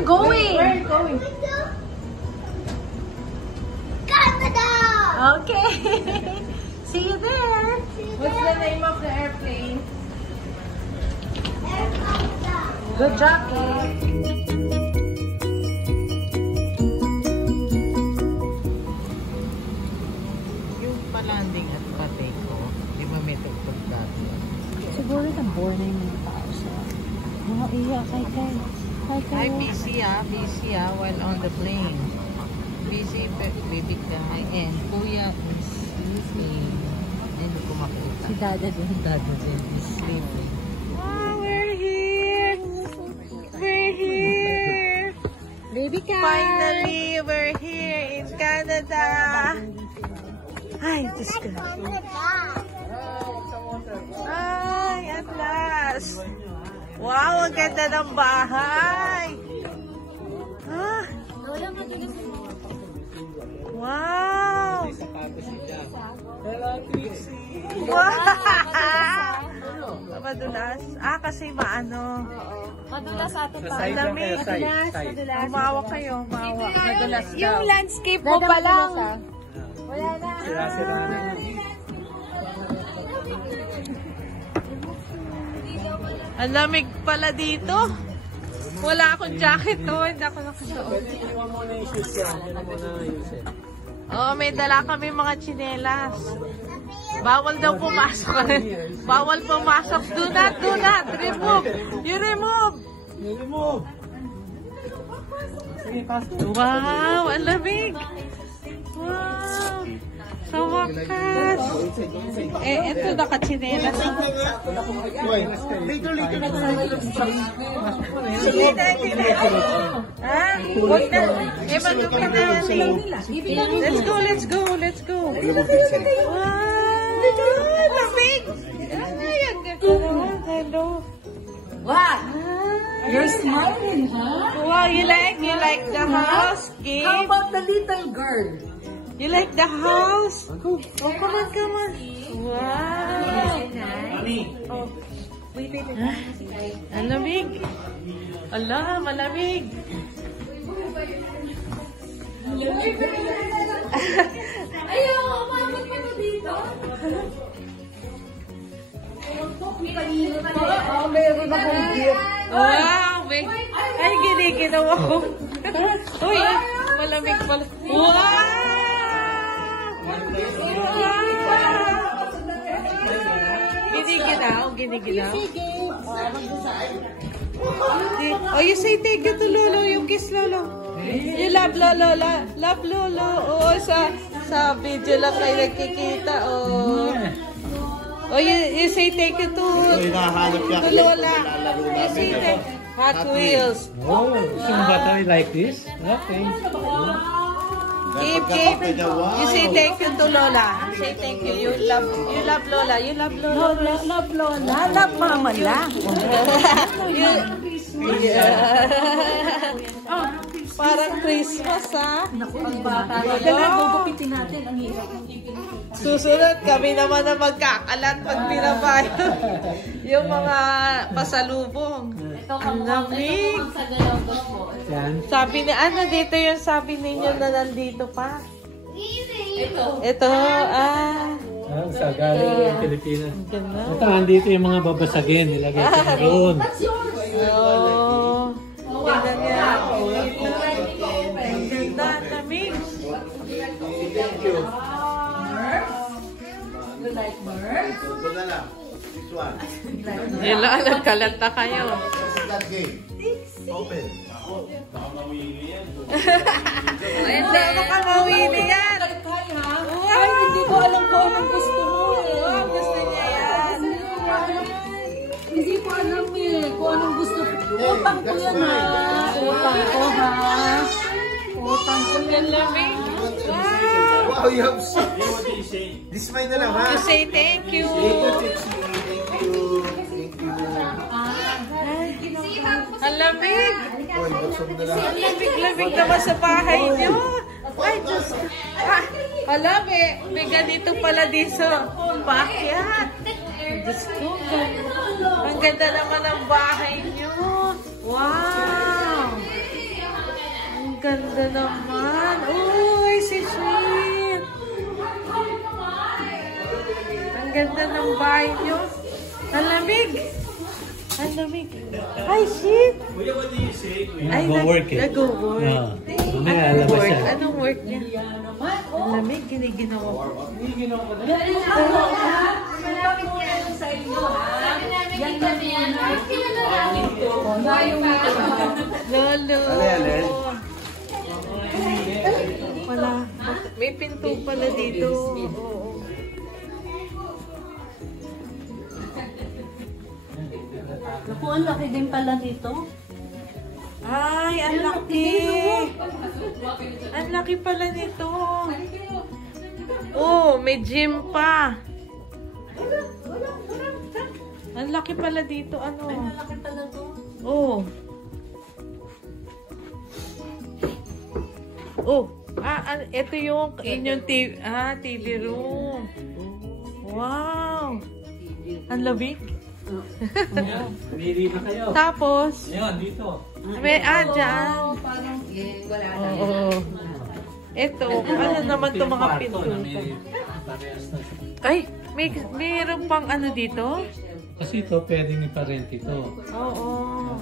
you going? Where are you going? Canada! Okay. See you there. What's the name of the airplane? Air Canada. Good job. Yung palanding at patay ko, di ba may tugtog dati? Siguro na-bore na yung mga tao sa... Mga iya, kay. Hi, busy while on the plane. Busy, baby guy, and kuya is sleeping. Hindi ko makita. Si Dada din. Dada din is sleeping. Wow, we're here! We're here! Baby cat. Finally, we're here in Canada! Ay, Diyos ko. Ay, at last! Wow, ang ganda ng bahay! Ah! Wow! Wow! Madulas? Ah, kasi maano. Madulas ato pa. Lamig. Madulas. Umawa kayo, umawa. Madulas daw. Yung landscape mo pa lang. Wala na. Ang lamig pala dito. Wala akong jacket to. Hindi ako nakasuot. Oo, may dala kami mga tsinelas. Bawal daw pumasok. Bawal pumasok. Do not. Remove. You remove. Wow, ang lamig. Wow. Sa wakas. Ito nakatsinelas. Sige na. Ha? Huwag na. Magupit na. Let's go. Wow. Lamig. Ay, ang ganda. Hello. Wow! You're smiling, huh? Wow, you like the house, Kate? How about the little girl? You like the house? Oh, come on. Wow. Oh. Wait. Ang lamig. Ala, malamig. Ayaw, umabot pa to dito. Meron akong gift. Wow, ay, giniginawa ko. Uy, malamig pala. Wow! Giniginaw. Oh, you say thank you to Lolo, yung kiss Lolo. You love Lolo, love Lolo. Oo, sa video lang kayo nagkikita. Oh, you say thank you to Lola. You say thank you. Hot Wheels. Oh, some battery like this? Okay. Keep. You say thank you to Lola. Say thank you. You love Lola. You love Lola. Love Lola. Love Mama lang. Oh, parang Christmas, ha? Ang bata. Kailangan gugupitin natin. Ang hirap. Susunod, kami naman na magkakalat pag binabayad. Yung mga pasalubong. Ang lamig. Sabi ni, dito yung sabi ninyo na nandito pa. Ito, Sa galing ng Pilipinas. ganda. Ito, andito yung mga babasagin. Nilagay ko na roon. Oh, ganda niya. Ang ganda, lamig. Nila, nagkalat na kayo. Open. Hindi, baka mawili yan. Ay, hindi ko alam kung anong gusto mo. Wow, gusto niya yan. Hindi ko alam kung anong gusto mo. Utang ko yan, ha? Utang ko, ha? Utang ko yan. Lamig. Wow, you have this may na lang, ha? You say thank you. Thank you. Ang lamig. Oy, buksan mo na lang. Ang lamig naman sa bahay niyo. Ay, Diyos ko. Hala, may ganito pala dito. Backyard. Diyos ko. Ang ganda naman ng bahay niyo. Wow. ganda naman. Uy, si Shin. Ang ganda ng bahay nyo. Ang lamig. Ang lamig. Ay, Shin. Ay, Nag-work eh. nag-work. Mamaya, Anong alabas work? siya. Anong work niya? Ang lamig, giniginawa ko. Malapit yan sa inyo, ha? Yan kami yan. Lolo. Alin? Wala. May pinto pala dito. Oo. Naku, ang laki din pala nito. Ay, ang laki. Ang laki pala nito. Oh, may gym pa. Ang laki pala dito. Ano? Ang laki pala to. Oh. Oh. Ito yung inyong TV. TV room. Wow. Ang lamig. Pili na kayo. Tapos, Ayan, dito. may dyan. Parang, wala na. Oo. Ito, ano naman to mga Kwarto pinto? na may parehas na. Ay, mayroon pang ano dito? Kasi ito, pwedeng iparent ito. Oo.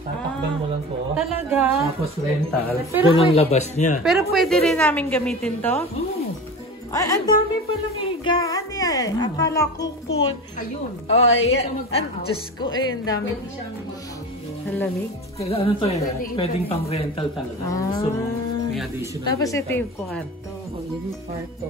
Tatakban mo lang to. Talaga? Tapos rental. Pero Doon ang may- labas niya. Pero pwede rin namin gamitin to? Oo. Ay, ang dami palang higaan yan. Akala ko kun. Ayun. Oh, ayan. Diyos ko, ang dami. Ang lamig. Kaya ano to yun? Pwedeng pang rental talaga. Gusto mo, may additional. Tapos ito yung kwarto. Yung kwarto.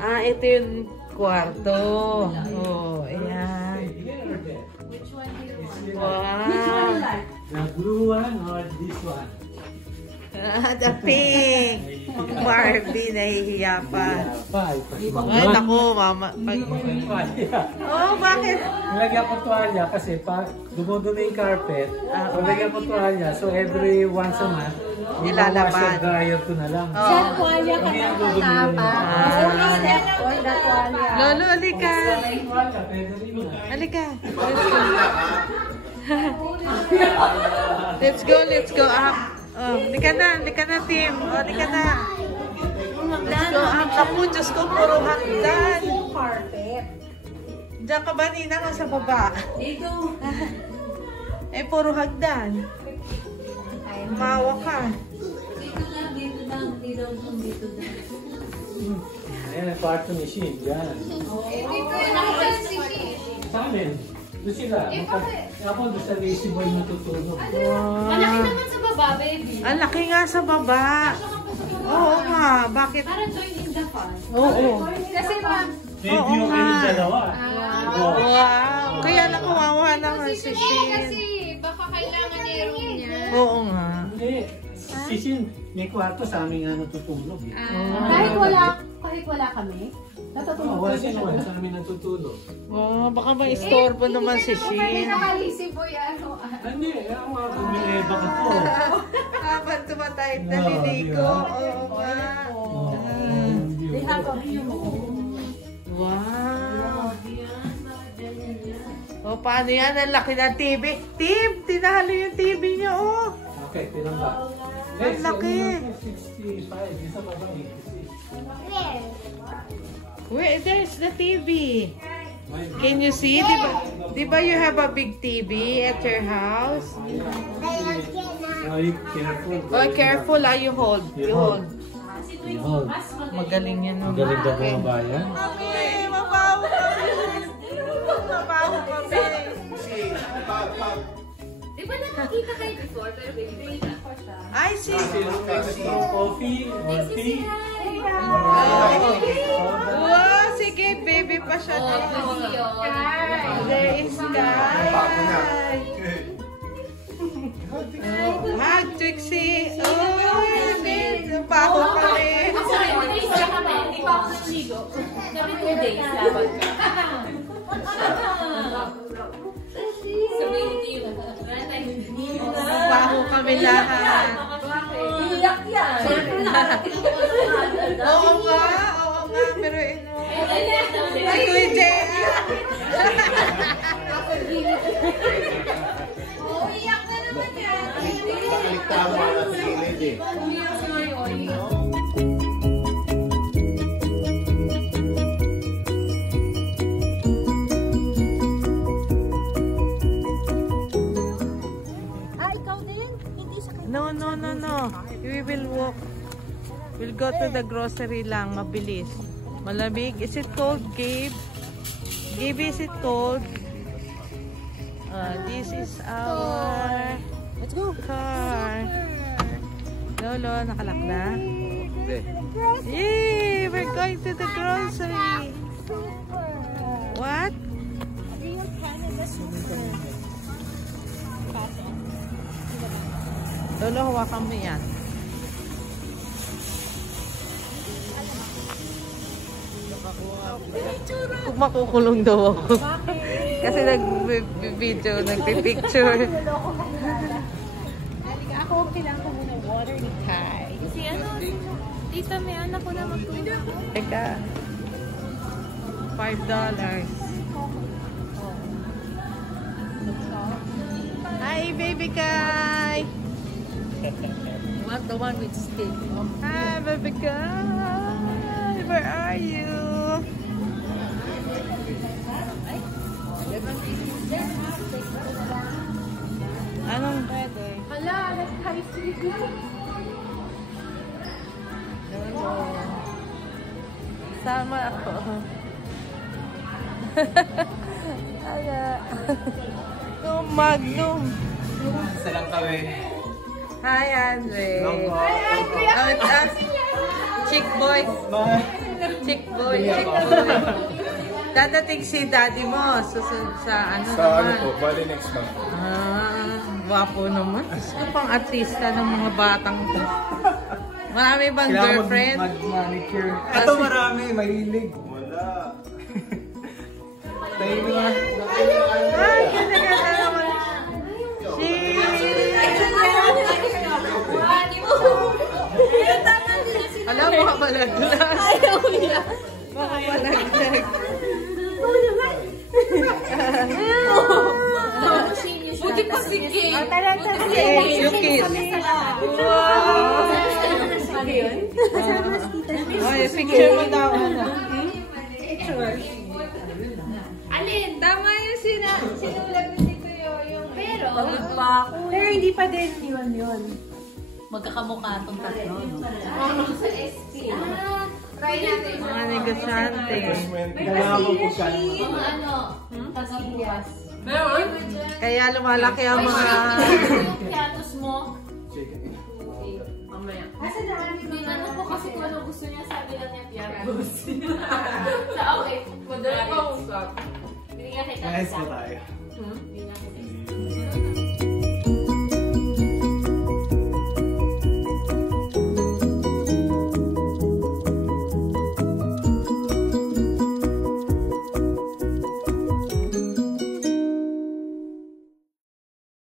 Ito yung kwarto. Oh, ayan. Wow. The blue one or this one? The pink. Barbie, nahihiya pa. Ay, Ay, naku, mama. Oh, bakit? Nilagyan ko tuwalya kasi pa dumudumi yung carpet. Nilagyan ko tuwalya. So every once a month, Nilalaban. washer dryer ko na lang. Oh. Kuwalya ka Hindi na ang dudumi yun. Lolo, alika. Tuwalya, pwede rin yun. Alika. Let's go, let's go up. Oh, alika na, team. Oh, alika na. Let's go up. Naku, Diyos ko, puro hagdan. Diyan ka ba, Nina, o sa baba? Dito. Eh, puro hagdan. Mawa ka. Dito lang, dito lang. Dito lang, dito lang. Ayan ang kwarto ni Shin. Yan. Sa amin, doon sila. Ako doon sa lazy boy natutulog. Malaki naman sa baba, baby. Ang laki nga sa baba. Oo nga, bakit? Para join in the fun. Oo. Kasi ma'am, May view kayo dalawa. Wow. Kaya lang kawawa naman si Shin. kasi baka kailangan niya yung room niya. Oo nga. Hindi. Si Shin, may kwarto sa amin nga natutulog. Kahit wala kami, natutulog Wala talaga siya siya. naman sa amin natutulog. Wow, baka may-istorbo naman si Shin. Nakalisi boy, ano. Hindi, ako nga kumileba ka po. Habang tumatay naliligo. Oo nga. They have a view. Wow. O, paano yan? Ang laki ng TV. Tim, tinahalo yung TV niyo, oh. Okay, tinamba. Ang laki. 65, isa pa ba 86? Where? There's the TV. Can you see? Diba you have a big TV at your house? Ay, careful. Oh, careful ah. You hold. You hold. Hold. Magaling yan. Ang galing daw mga bayan. Kami, mabaho kami. Mabaho kami. Di ba nakakita kayo before, pero baby pa siya. I see. Coffee or tea? Wow, sige, baby pa siya. There is sky. Hug, Trixie. Oh, baho kami. Ako rin, hindi pa kami. Hindi pa ako naligo. Sabi 2 days, laban ka. Sabihin niyo. Wala tayong Baho kami lahat. Iyak yan. Oo nga, pero si Kuya Jay. Bakalikta mo na sa gilid eh. we will walk. We'll go to the grocery lang. Mabilis. Malamig. Is it cold, Gabe? Gabe, is it cold? This is our car. Lolo, nakalak na? Yay! We're going to the grocery. What? Lolo, hawakan mo yan. Kung makukulong daw ako. Kasi nag-video, nag-picture. Ako, kailangan ko muna water ni Kai. Si ano, tita, may anak ko na magtulog. Teka. $5. Hi, baby Kai! Want the one with steak? Hi, baby Kai! Where are you? Anong pwede? Hala, high street dito. Sama ako. Ala. No, Magnum. Isa lang kami. Hi, Andre. Hi, Andre. Chick boy. Chick boy. Chick boy. Dadating si daddy mo susunod sa ano Sa naman. ano po, bali next month. Wapo naman. Ano pang artista ng mga batang to? Marami bang girlfriend? Mag-manicure. Ito marami, mahilig. Wala. Tayo na. Ay, ganda-ganda naman. Alam mo ka malaglag. Ayaw niya. Baka malaglag. Buti pa si Kay. You kiss. Wow. Ay, picture mo daw. Alin? Tama yung sinulat ni Tito Yoyo. Pero, Pero hindi pa din yun. magkakamukha itong tatlo. Sa SP. Try natin. Mga negosyante. Kailangan ko po siya. Mga ano, pagkabukas. Kaya lumalaki ang mga... Yung piatos mo, Sige. mamaya. Tinanong ko kasi kung ano gusto niya, sabi lang niya piatos. So, okay. Madala ko usap. Binigyan kita Nice isa. po tayo. Binigyan